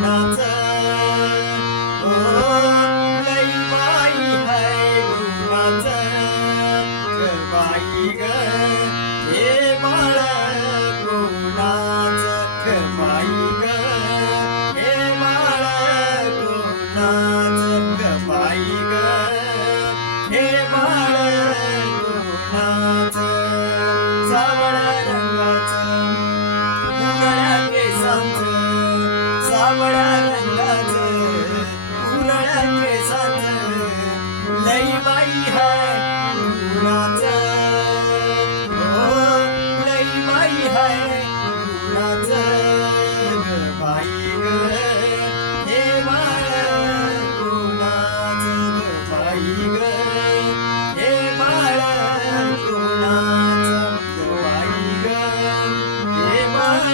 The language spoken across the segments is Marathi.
गुणाचं ओ लई बाई हाय गुणाचं ग बाई ग हे बाळ गुणाचं ग बाई ग हे बाळ गुणाचं ग बाई ग हे बाळ गुणाचं सावळ्या रंगाचं कुरळ्या केसांचं सावळ्या रंगाचं कुरळ्या केसांचं लई बाई हाय गुणाचं ओ लई बाई हाय गुणाचं ग बाई ग हे बाळ गुणाचं ग बाई ग हे बाळ गुणाचं ग बाई ग हे बाळ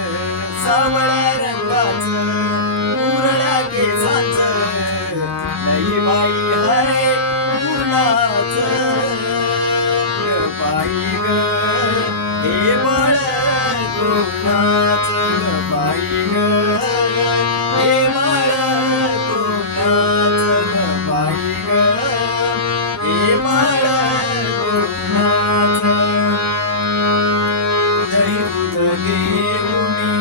सावळ्या रंगाचं कुरळ्या केसांचं लई बाई हाय गुणाचं ग बाई ग हे बाळ गुणाचं ग बाई ग हे बाळ गुणाचं ग बाई ग हे बाळ गुणाचं दही दूध घेऊनी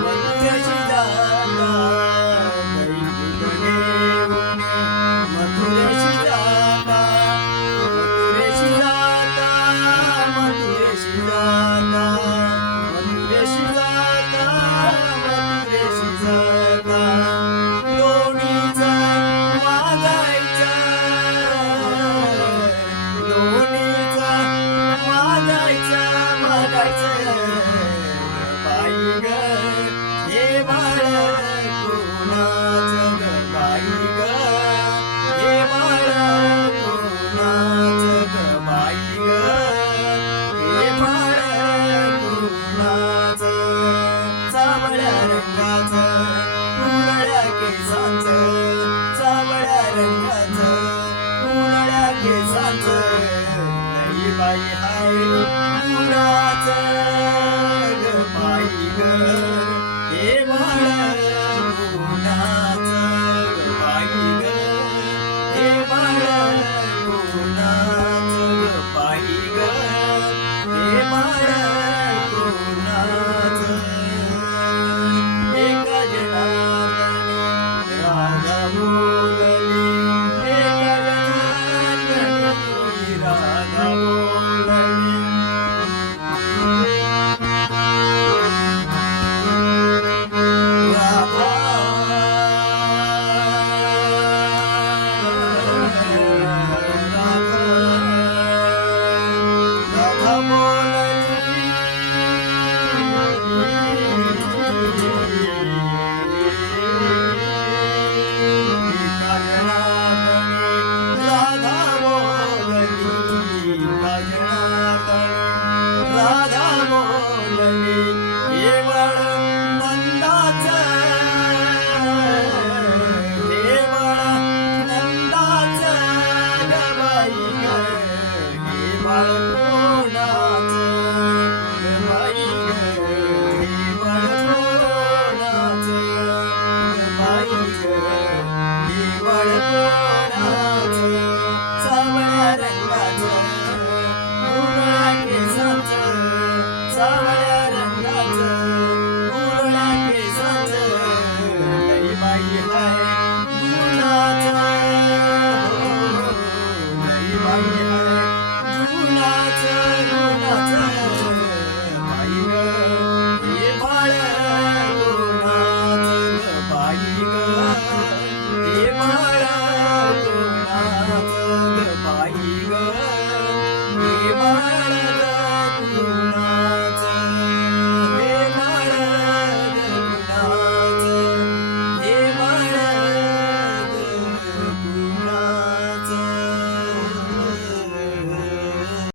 मथुरेशी जाता दही दूध घेऊनी मथुरेशी जाता मथुरेशी जाता मथुरेशी जाता मथुरेशी जाता मथुरेशी जाता लोणीचं मागायचं लोणीचं मागायचं बाई ग हे बाळ गुणाचं ग बाई ग हे बाळ गुणाचं ग बाई ग हे बाळ गुणाचं सावळ्या रंगाचं कुरळ्या केसांचं सावळ्या रंगाचं कुरळ्या केसांचं लई बाई हाय गुणाचं